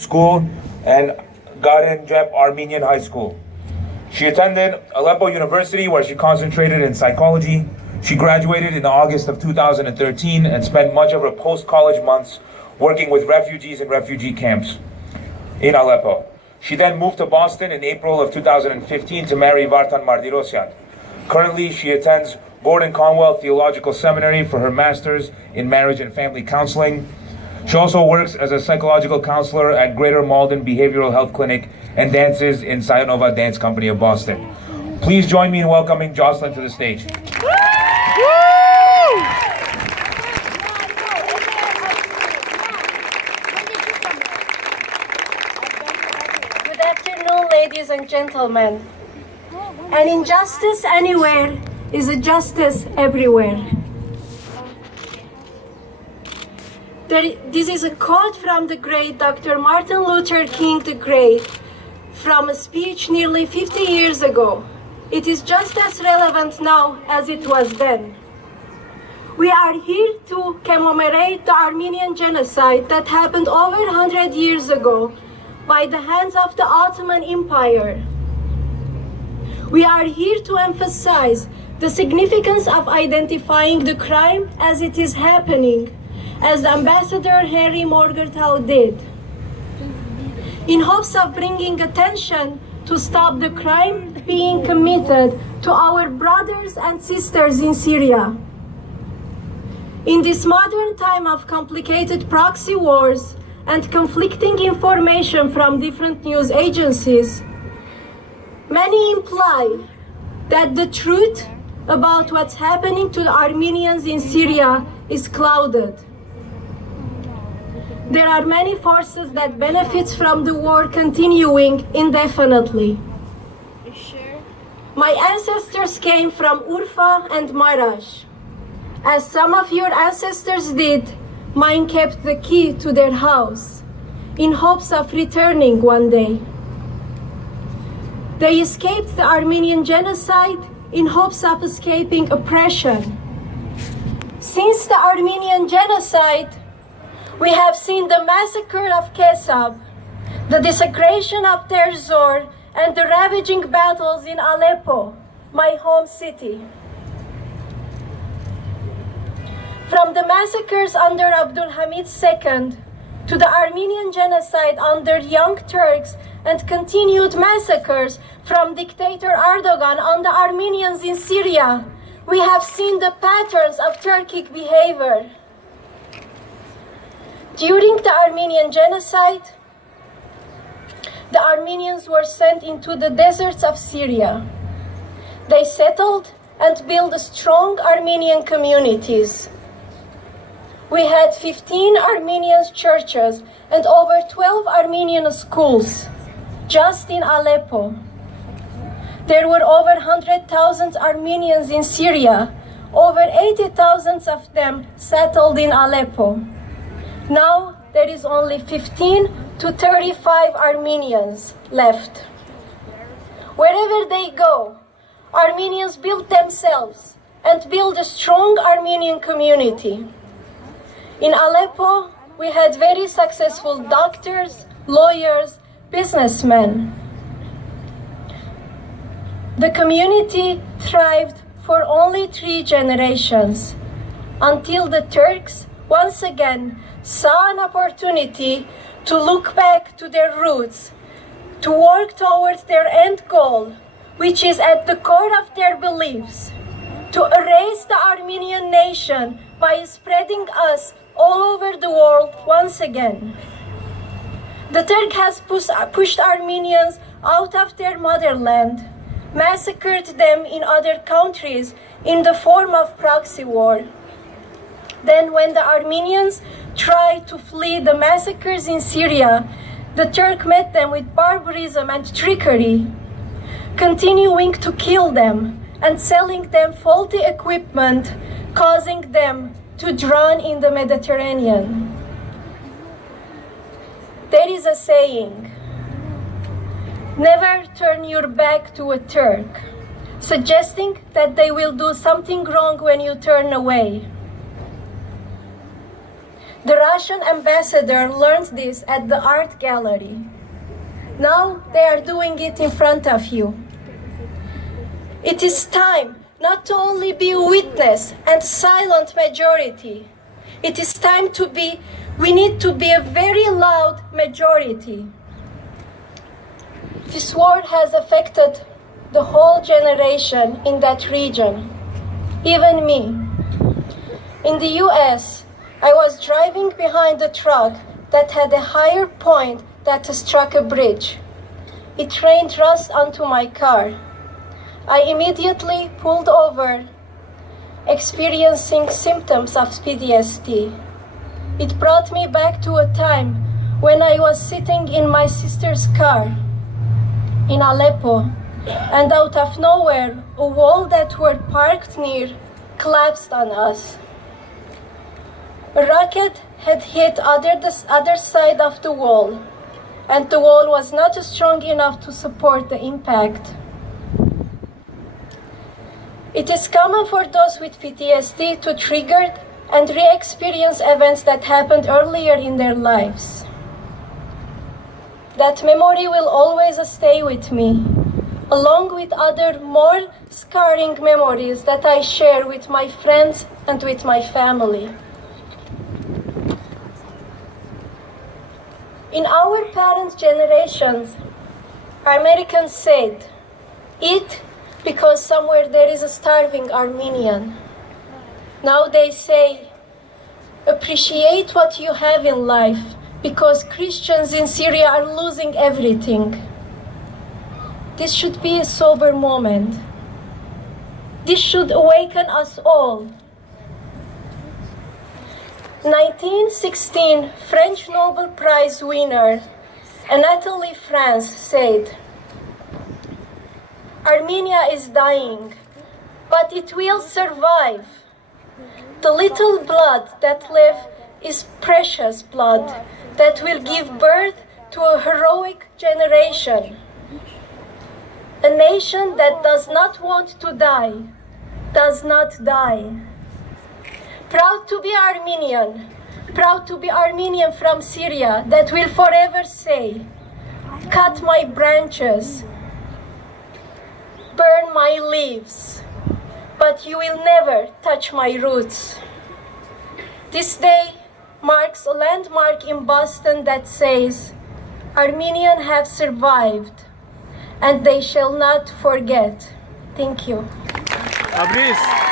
School and Gaziantep Armenian High School. She attended Aleppo University, where she concentrated in psychology. She graduated in August of 2013 and spent much of her post-college months working with refugees in refugee camps in Aleppo. She then moved to Boston in April of 2015 to marry Vartan Mardirosian. Currently, she attends Gordon Conwell Theological Seminary for her master's in marriage and family counseling. She also works as a psychological counselor at Greater Malden Behavioral Health Clinic and dances in Sayonova Dance Company of Boston. Please join me in welcoming Joslin to the stage. Good afternoon, ladies and gentlemen. An injustice anywhere is a justice everywhere. This is a quote from the great Dr. Martin Luther King the Great, from a speech nearly 50 years ago. It is just as relevant now as it was then. We are here to commemorate the Armenian genocide that happened over 100 years ago by the hands of the Ottoman Empire. We are here to emphasize the significance of identifying the crime as it is happening, as Ambassador Henry Morgenthau did, in hopes of bringing attention to stop the crime being committed to our brothers and sisters in Syria. In this modern time of complicated proxy wars and conflicting information from different news agencies, many imply that the truth about what's happening to the Armenians in Syria is clouded. There are many forces that benefit from the war continuing indefinitely. My ancestors came from Urfa and Marash. As some of your ancestors did, mine kept the key to their house in hopes of returning one day. They escaped the Armenian genocide in hopes of escaping oppression. Since the Armenian genocide, we have seen the massacre of Kesab, the desecration of Deir Zor, and the ravaging battles in Aleppo, my home city. From the massacres under Abdul Hamid II to the Armenian genocide under Young Turks and continued massacres from dictator Erdogan on the Armenians in Syria, we have seen the patterns of Turkic behavior. During the Armenian genocide, the Armenians were sent into the deserts of Syria. They settled and built strong Armenian communities. We had 15 Armenian churches and over 12 Armenian schools just in Aleppo. There were over 100,000 Armenians in Syria, over 80,000 of them settled in Aleppo. Now there is only 15 to 35 Armenians left. Wherever they go, Armenians build themselves and build a strong Armenian community. In Aleppo, we had very successful doctors, lawyers, businessmen. The community thrived for only 3 generations until the Turks once again saw an opportunity to look back to their roots, to work towards their end goal, which is at the core of their beliefs, to erase the Armenian nation by spreading us all over the world once again. The Turk has pushed Armenians out of their motherland, massacred them in other countries in the form of proxy war. Then when the Armenians tried to flee the massacres in Syria, the Turk met them with barbarism and trickery, continuing to kill them and selling them faulty equipment, causing them to drown in the Mediterranean. There is a saying, never turn your back to a Turk, suggesting that they will do something wrong when you turn away. The Russian ambassador learned this at the art gallery. Now they are doing it in front of you. It is time not to only be a witness and silent majority. It is time we need to be a very loud majority. This war has affected the whole generation in that region, even me. In the US, I was driving behind a truck that had a higher point that struck a bridge. It rained rust onto my car. I immediately pulled over, experiencing symptoms of PTSD. It brought me back to a time when I was sitting in my sister's car in Aleppo, and out of nowhere, a wall that were parked near collapsed on us. A rocket had hit the other side of the wall, and the wall was not strong enough to support the impact. It is common for those with PTSD to trigger and re-experience events that happened earlier in their lives. That memory will always stay with me, along with other more scarring memories that I share with my friends and with my family. In our parents' generations, Americans said, "Eat because somewhere there is a starving Armenian." Now they say, "Appreciate what you have in life because Christians in Syria are losing everything." This should be a sober moment. This should awaken us all. 1916 French Nobel Prize winner Anatole France said, "Armenia is dying, but it will survive. The little blood that left is precious blood that will give birth to a heroic generation. A nation that does not want to die, does not die." Proud to be Armenian from Syria that will forever say, "Cut my branches, burn my leaves, but you will never touch my roots." This day marks a landmark in Boston that says, "Armenians have survived, and they shall not forget." Thank you. Abris.